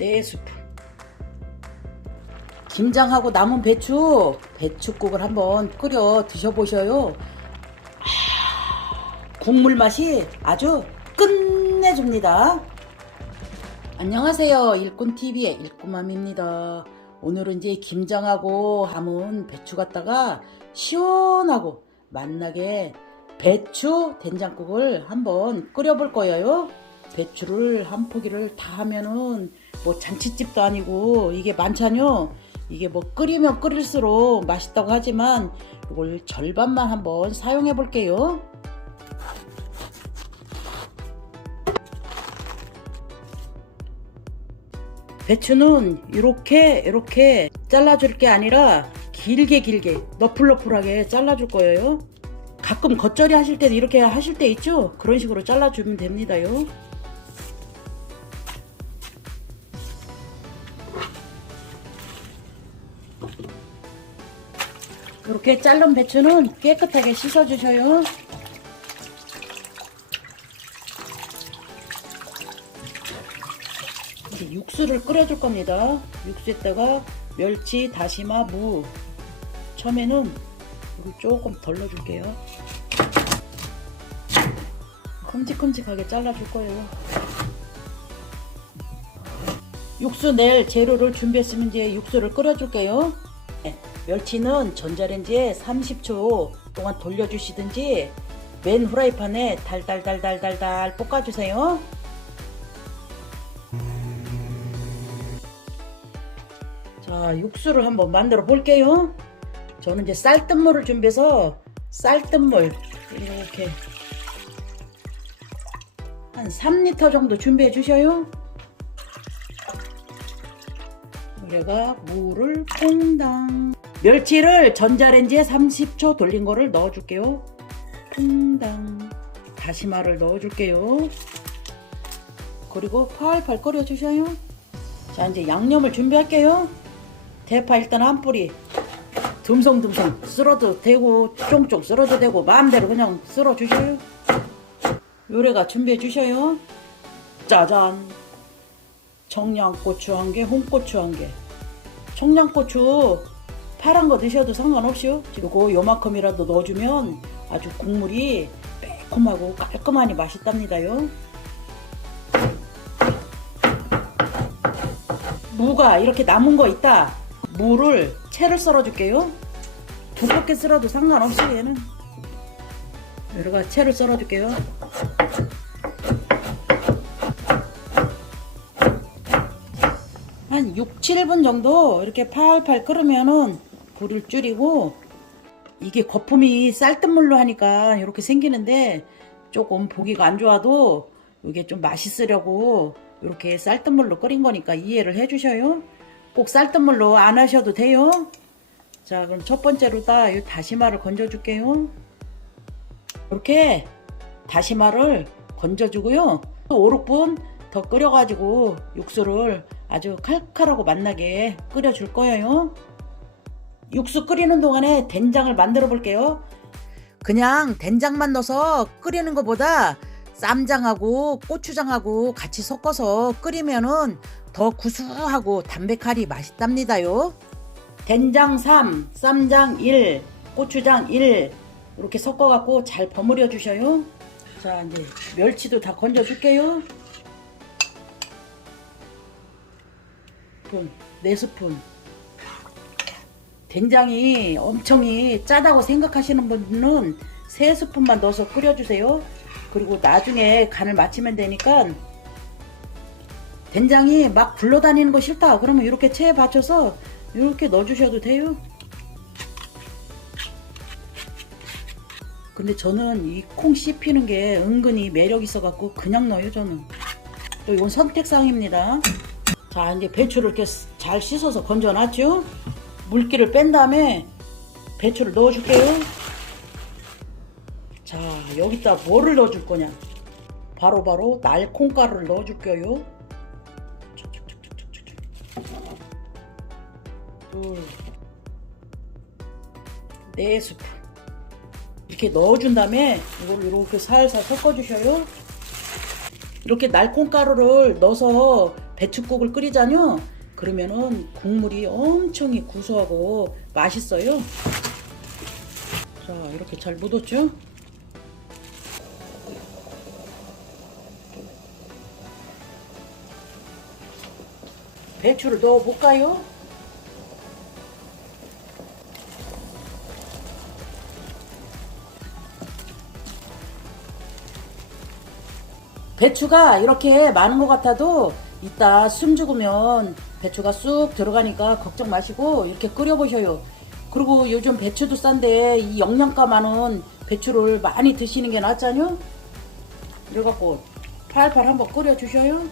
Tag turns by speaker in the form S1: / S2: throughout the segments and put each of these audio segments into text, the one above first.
S1: 네 스푼. 김장하고 남은 배추, 배추국을 한번 끓여 드셔보셔요. 아, 국물 맛이 아주 끝내줍니다. 안녕하세요. 일꾼TV의 일꾼맘입니다. 오늘은 이제 김장하고 함은 배추 갖다가 시원하고 맛나게 배추 된장국을 한번 끓여볼 거예요. 배추를 한 포기를 다 하면은 뭐 잔치집도 아니고 이게 만찬요. 이게 뭐 끓이면 끓일수록 맛있다고 하지만 이걸 절반만 한번 사용해 볼게요. 배추는 이렇게 이렇게 잘라줄 게 아니라 길게 길게 너플너플하게 잘라줄 거예요. 가끔 겉절이 하실 때도 이렇게 하실 때 있죠? 그런 식으로 잘라주면 됩니다요. 이렇게 자른 배추는 깨끗하게 씻어주셔요. 이제 육수를 끓여줄 겁니다. 육수에다가 멸치, 다시마, 무. 처음에는 이걸 조금 덜 넣어줄게요. 큼직큼직하게 잘라줄 거예요. 육수 낼 재료를 준비했으면 이제 육수를 끓여줄게요. 네, 멸치는 전자레인지에 30초 동안 돌려주시든지 맨 후라이팬에 달달달달달달 볶아주세요. 자, 육수를 한번 만들어 볼게요. 저는 이제 쌀뜨물을 준비해서 쌀뜨물 이렇게 한 3리터 정도 준비해 주셔요. 그래가 물을 퐁당 멸치를 전자레인지에 30초 돌린 거를 넣어 줄게요. 퐁당 다시마를 넣어 줄게요. 그리고 팔팔 끓여 주셔요. 자, 이제 양념을 준비할게요. 대파 일단 한 뿌리 듬성듬성 쓸어도 되고 쫑쫑 쓸어도 되고 마음대로 그냥 쓸어 주셔요. 요래가 준비해 주셔요. 짜잔. 청양고추 한 개, 홍고추 한 개. 청양고추 파란 거 드셔도 상관없이요. 그리고 요만큼이라도 넣어주면 아주 국물이 매콤하고 깔끔하니 맛있답니다요. 무가 이렇게 남은 거 있다. 무를 채를 썰어줄게요. 두껍게 썰어도 상관없이 얘는. 여러가 채를 썰어줄게요. 한 6, 7분 정도 이렇게 팔팔 끓으면은 불을 줄이고 이게 거품이 쌀뜨물로 하니까 이렇게 생기는데 조금 보기가 안 좋아도 이게 좀 맛있으려고 이렇게 쌀뜨물로 끓인 거니까 이해를 해주셔요. 꼭 쌀뜨물로 안 하셔도 돼요. 자, 그럼 첫 번째로 다이 다시마를 건져 줄게요. 이렇게 다시마를 건져 주고요. 또 5, 6분 더 끓여가지고 육수를 아주 칼칼하고 맛나게 끓여줄 거예요. 육수 끓이는 동안에 된장을 만들어 볼게요. 그냥 된장만 넣어서 끓이는 것보다 쌈장하고 고추장하고 같이 섞어서 끓이면은 더 구수하고 담백하니 맛있답니다요. 된장 3, 쌈장 1, 고추장 1 이렇게 섞어갖고 잘 버무려 주셔요. 자 이제 멸치도 다 건져 줄게요. 스푼, 4스푼. 된장이 엄청이 짜다고 생각하시는 분은 3스푼만 넣어서 끓여주세요. 그리고 나중에 간을 맞추면 되니까 된장이 막 굴러다니는 거 싫다. 그러면 이렇게 체에 받쳐서 이렇게 넣어주셔도 돼요. 근데 저는 이 콩 씹히는 게 은근히 매력 있어갖고 그냥 넣어요, 저는. 또 이건 선택사항입니다. 자, 이제 배추를 이렇게 잘 씻어서 건져놨죠? 물기를 뺀 다음에 배추를 넣어줄게요. 자, 여기다 뭐를 넣어줄 거냐? 바로 바로 날콩가루를 넣어줄게요. 둘, 네 스푼. 이렇게 넣어준 다음에 이걸 이렇게 살살 섞어주셔요. 이렇게 날콩가루를 넣어서 배추국을 끓이자뇨. 그러면은 국물이 엄청 구수하고 맛있어요. 자, 이렇게 잘 묻었죠? 배추를 넣어볼까요? 배추가 이렇게 많은 것 같아도 이따 숨 죽으면 배추가 쑥 들어가니까 걱정 마시고 이렇게 끓여보셔요. 그리고 요즘 배추도 싼데 이 영양가 많은 배추를 많이 드시는 게 낫잖요? 이래갖고 팔팔 한번 끓여주셔요.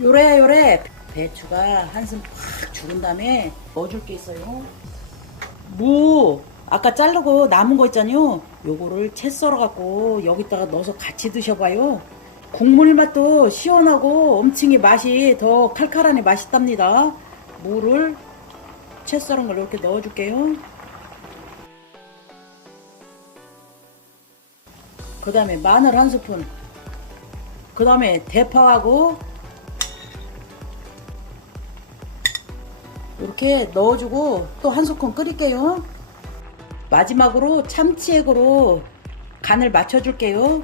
S1: 요래 요래 배추가 한숨 팍 죽은 다음에 넣어줄 게 있어요. 무 아까 자르고 남은 거 있잖아요. 요거를 채 썰어 갖고 여기다가 넣어서 같이 드셔봐요. 국물 맛도 시원하고 엄청이 맛이 더 칼칼하니 맛있답니다. 무를 채 썰은 걸 이렇게 넣어줄게요. 그 다음에 마늘 한 스푼. 그 다음에 대파하고 이렇게 넣어주고 또 한 스푼 끓일게요. 마지막으로 참치액으로 간을 맞춰줄게요.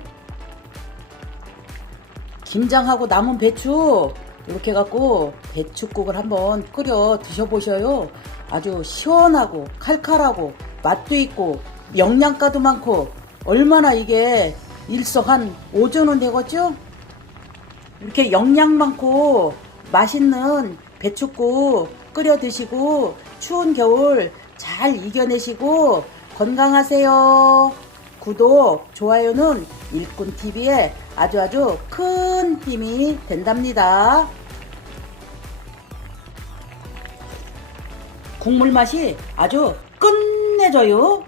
S1: 김장하고 남은 배추 이렇게 갖고 배추국을 한번 끓여 드셔보셔요. 아주 시원하고 칼칼하고 맛도 있고 영양가도 많고 얼마나 이게 일석 한 5전은 되겠죠? 이렇게 영양 많고 맛있는 배추국 끓여 드시고 추운 겨울 잘 이겨내시고 건강하세요. 구독, 좋아요는 일꾼TV에 아주 아주 큰 힘이 된답니다. 국물 맛이 아주 끝내줘요.